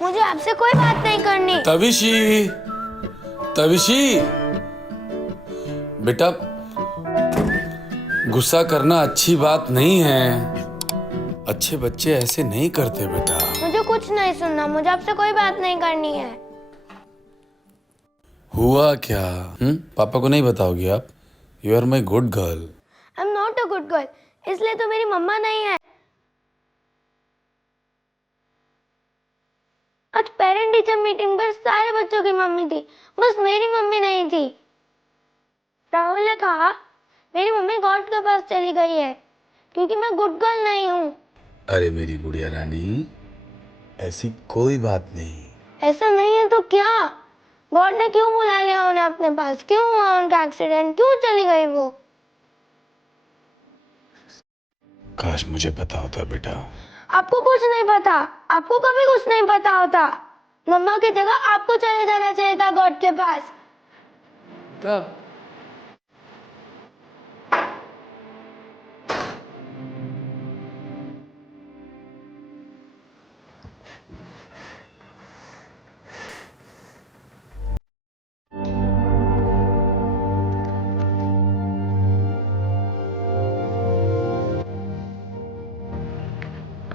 मुझे आपसे कोई बात नहीं करनी। तविशी, तविशी, बेटा गुस्सा करना अच्छी बात नहीं है। अच्छे बच्चे ऐसे नहीं करते बेटा। मुझे कुछ नहीं सुनना, मुझे आपसे कोई बात नहीं करनी है। हुआ क्या? पापा को नहीं बताओगी आप? You are my good girl. I am not a good girl, इसलिए तो मेरी मम्मा नहीं है। आज पेरेंट टीचर मीटिंग पर सारे बच्चों की मम्मी थी, बस मेरी मम्मी नहीं थी। राहुल ने कहा मेरी मम्मी गॉड के पास चली गई है क्योंकि मैं गुड गर्ल नहीं हूँ। अरे मेरी गुड़िया रानी, ऐसी कोई बात नहीं। ऐसा नहीं है तो क्या? गॉड ने क्यों बुला लिया उन्हें अपने पास? क्यों हुआ उनका एक्सीडेंट? क्यों चली गई वो? काश मुझे पता होता बेटा। आपको कुछ नहीं पता, आपको कभी कुछ नहीं पता होता। मम्मा की जगह आपको चले जाना चाहिए था गॉड के पास। तब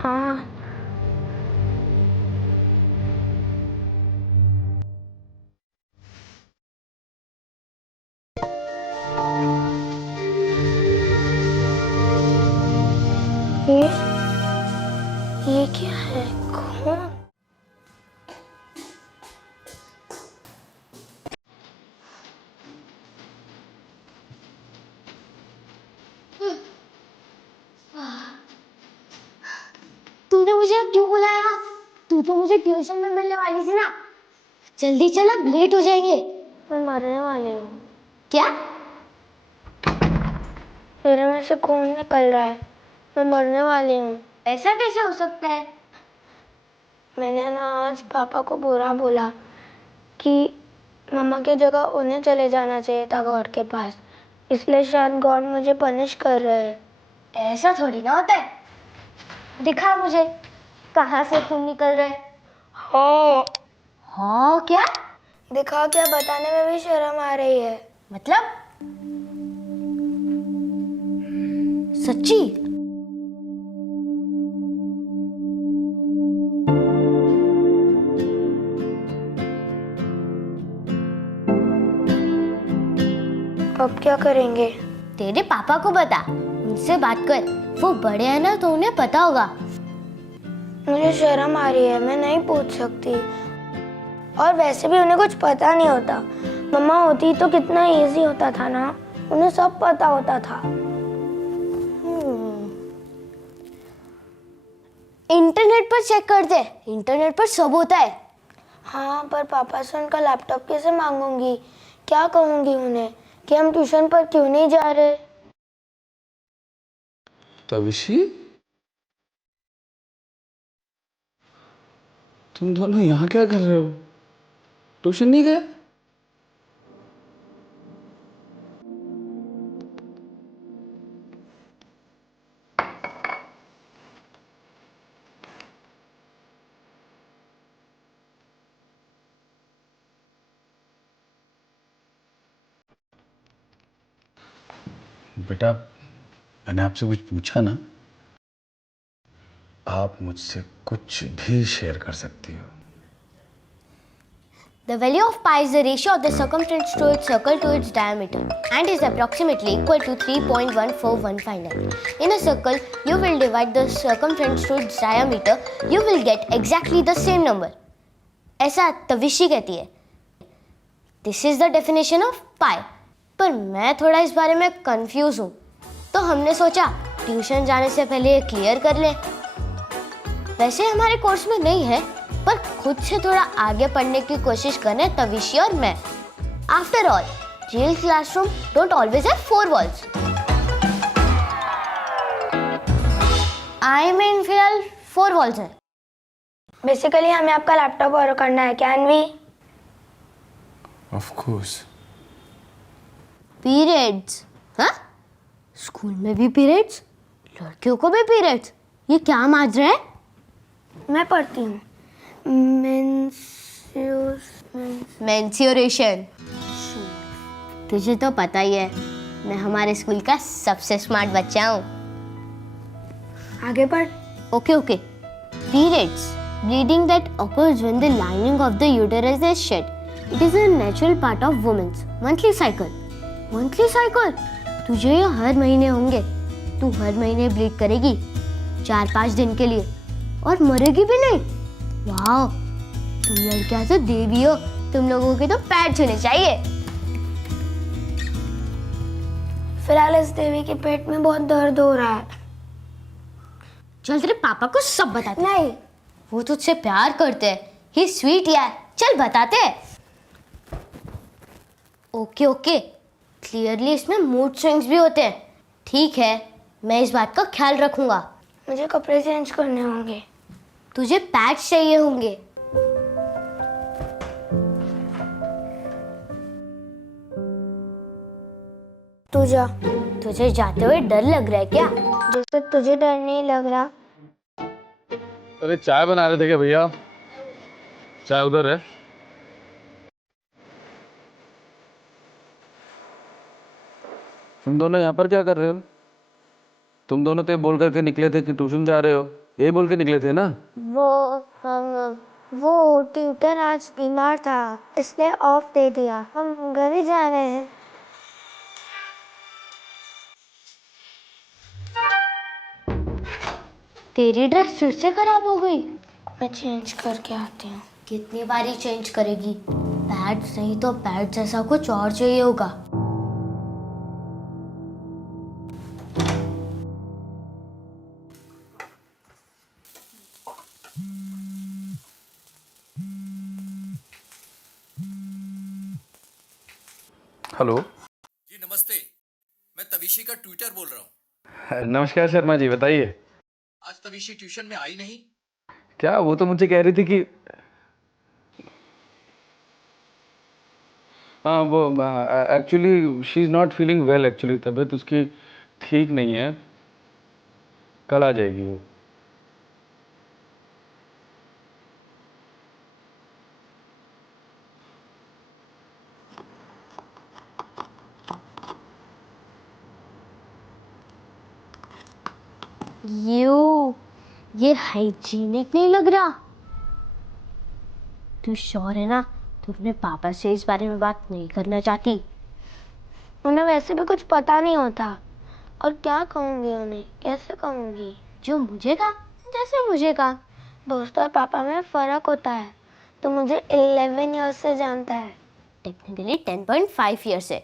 हाँ, ये क्या है? कौन? तूने मुझे क्यों बुलाया? तू तो मुझे ट्यूशन में मिलने वाली थी ना। जल्दी चल, अब लेट हो जाएंगे। मैं मरने वाली हूँ। क्या? मेरे में से खून निकल रहा है, मैं मरने वाली हूँ। ऐसा कैसे हो सकता है? मैंने ना आज पापा को बुरा बोला कि मम्मा की जगह उन्हें चले जाना चाहिए था गॉड के पास, इसलिए शायद गॉड मुझे पनिश कर रहे हैं। ऐसा थोड़ी ना होता है। दिखा मुझे कहाँ से खून निकल रहा है। हाँ। हाँ क्या? दिखा क्या? बताने में भी शर्म आ रही है। मतलब? सच्ची? अब क्या करेंगे? तेरे पापा को बता, उनसे बात कर। वो बड़े हैं ना, तो उन्हें पता होगा। मुझे शर्म आ रही है, मैं नहीं पूछ सकती। और वैसे भी उन्हें कुछ पता नहीं होता। मम्मा होती तो कितना इजी होता था ना, उन्हें सब पता होता था। इंटरनेट पर चेक करते, इंटरनेट पर सब होता है। हाँ, पर पापा से उनका लैपटॉप कैसे मांगूंगी? क्या कहूंगी उन्हें कि हम ट्यूशन पर क्यों नहीं जा रहे? तविशी, तुम दोनों यहाँ क्या कर रहे हो? ट्यूशन नहीं गए? बेटा, मैंने आपसे कुछ पूछा ना? आप मुझसे कुछ भी शेयर कर सकती हो। The value of pi is the ratio of the circumference to its circle to its diameter and is approximately equal to 3.1415. In a circle, you will divide the circumference to its diameter, you will get exactly the same number. ऐसा तविशी कहती है. This is the definition of pi. पर मैं थोड़ा इस बारे में confuse हूँ, तो हमने सोचा ट्यूशन जाने से पहले ये क्लियर कर लें. वैसे हमारे कोर्स में नहीं है, पर खुद से थोड़ा आगे पढ़ने की कोशिश करें तविशी और मैं. After all, real classroom don't always have 4 walls. I mean फिलहाल 4 वॉल्स हैं. बेसिकली हमें आपका लैपटॉप बोरो करना है, can we? Of course. Periods? हाँ? स्कूल में भी पीरियड्स? लड़कियों को भी पीरियड्स? ये क्या माजरा है? मैं पढ़ती हूँ. मेंस्ट्रुएशन। तुझे तो पता ही है मैं हमारे स्कूल का सबसे स्मार्ट बच्चा हूँ। आगे बढ़। Okay. Periods. Bleeding that occurs when the lining of the uterus is shed. It is a natural part of woman's monthly cycle. Monthly cycle? तुझे ये हर महीने होंगे। तू हर महीने ब्लीड करेगी 4-5 दिन के लिए और मरेगी भी नहीं। वाह, तुम लड़कियां तो देवी हो। तुम लोगों के तो पैर छूने चाहिए। फिलहाल इस देवी के पेट में बहुत दर्द हो रहा है। चल तेरे पापा को सब बताते। नहीं, वो तुझसे प्यार करते हैं। ही स्वीट यार, चल बताते हैं। ओके, क्लियरली इसमें मूड स्विंग्स भी होते हैं। ठीक है, मैं इस बात का ख्याल रखूंगा। मुझे कपड़े चेंज करने होंगे। तुझे पैड्स चाहिए होंगे। तू जा। तुझे जाते हुए डर लग रहा है क्या? जैसे तुझे डर नहीं लग रहा। अरे चाय बना रहे थे क्या भैया? चाय उधर है। तुम दोनों यहाँ पर क्या कर रहे हो? तुम दोनों तो बोल करके निकले थे कि ट्यूशन जा रहे हो। ये बोल के निकले थे ना? वो ट्यूटर आज बीमार था, इसलिए ऑफ दे दिया। हम घर ही जा रहे हैं। तेरी ड्रेस फिर से खराब हो गई। मैं चेंज करके आती हूँ। कितनी बारी चेंज करेगी? पैड्स नहीं तो पैड जैसा कुछ और चाहिए होगा। हेलो जी नमस्ते, मैं तविशी का ट्यूटर बोल रहा हूँ। नमस्कार शर्मा जी, बताइए। आज तविशी ट्यूशन में आई नहीं। क्या? वो तो मुझे कह रही थी कि हाँ वो actually she is not feeling well. Actually तबीयत उसकी ठीक नहीं है, कल आ जाएगी वो। ये हाइजीनिक नहीं लग रहा। तू श्योर है ना तू अपने पापा से इस बारे में बात नहीं करना चाहती? उन्हें वैसे भी कुछ पता नहीं होता, और क्या कहूँगी उन्हें, कैसे कहूँगी? जो मुझे कहा, जैसे मुझे कहा। दोस्त और पापा में फ़र्क होता है। तो मुझे 11 ईयर्स से जानता है। टेक्निकली 10.5 ईयर से।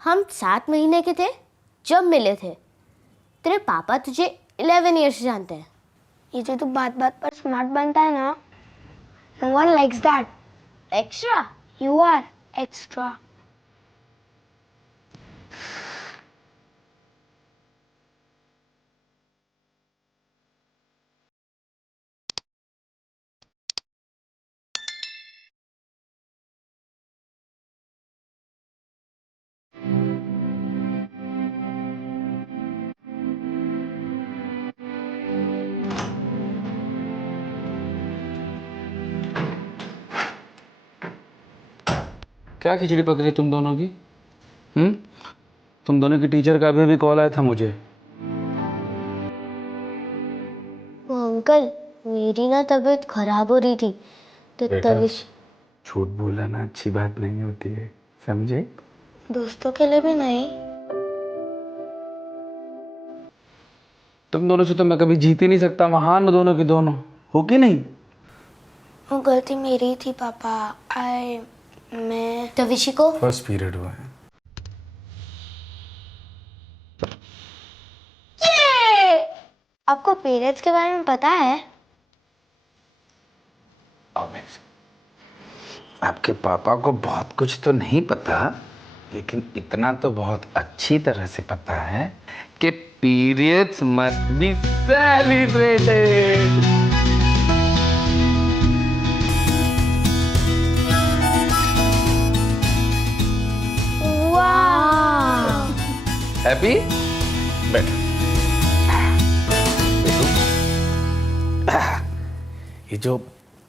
हम 7 महीने के थे जब मिले थे। तेरे पापा तुझे 11 ईयर से जानते हैं। ये जो तू बात बात पर स्मार्ट बनता है ना, no one likes that. Extra? You are extra. क्या खिचड़ी पक रही तुम दोनों की? तुम दोनों की टीचर का अभी कॉल आया था मुझे। वो अंकल, मेरी ना तबीयत खराब हो रही थी तो तविश। झूठ बोलना ना अच्छी बात नहीं होती है, समझे? दोस्तों के लिए भी नहीं। तुम दोनों से तो मैं कभी जीत ही नहीं सकता। महान दोनों की दोनों हो कि नहीं? वो गलती मेरी थी पापा। मैं तविशी को फर्स्ट पीरियड हुआ है। आपको पीरियड्स के बारे में पता है? आपके पापा को बहुत कुछ तो नहीं पता, लेकिन इतना तो बहुत अच्छी तरह से पता है कि periods must be celebrated. Happy? बैठो। ये जो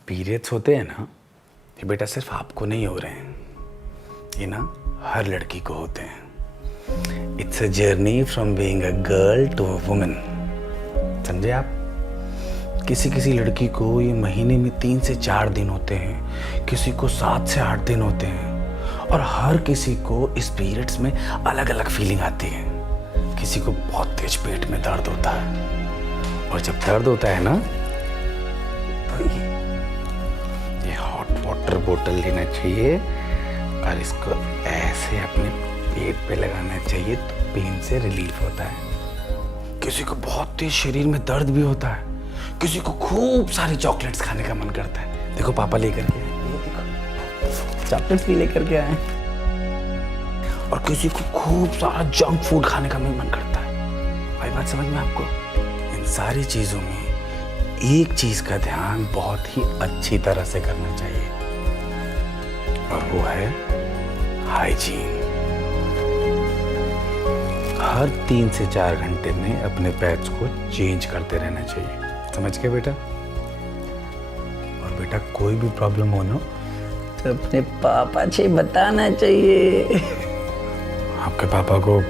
पीरियड्स होते हैं ना, ये बेटा सिर्फ आपको नहीं हो रहे हैं, ये ना हर लड़की को होते हैं। It's a journey from being a girl to a woman, समझे आप? किसी किसी लड़की को ये महीने में 3 से 4 दिन होते हैं, किसी को 7 से 8 दिन होते हैं, और हर किसी को इस पीरियड्स में अलग अलग फीलिंग आती है। किसी को बहुत तेज पेट में दर्द होता है, और जब दर्द होता है ना तो ये हॉट वाटर बोतल लेना चाहिए और इसको ऐसे अपने पेट पे लगाना चाहिए, तो पेन से रिलीफ होता है। किसी को बहुत तेज शरीर में दर्द भी होता है, किसी को खूब सारी चॉकलेट्स खाने का मन करता है। देखो पापा लेकर के आए, ये देखो चॉकलेट्स भी लेकर के आए। और किसी को खूब सारा जंक फूड खाने का भी मन करता है। भाई बात समझ में आपको? इन सारी चीजों में एक चीज का ध्यान बहुत ही अच्छी तरह से करना चाहिए, और वो है हाइजीन। हर 3 से 4 घंटे में अपने पैड्स को चेंज करते रहना चाहिए, समझ गए बेटा? और बेटा कोई भी प्रॉब्लम हो ना तो अपने पापा से बताना चाहिए। आपके पापा को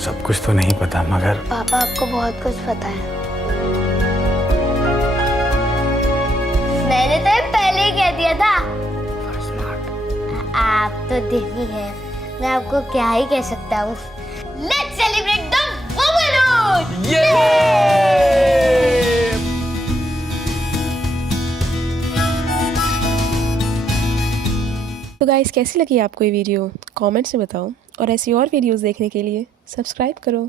सब कुछ तो नहीं पता, मगर पापा आपको बहुत कुछ पता है। मैंने तो ये पहले ही कह दिया था। आप तो देवी हैं, मैं आपको क्या ही कह सकता हूँ। Let's celebrate the womanhood! तो गाइस, कैसी लगी आपको ये वीडियो? कमेंट्स में बताओ, और ऐसी और वीडियोस देखने के लिए सब्सक्राइब करो।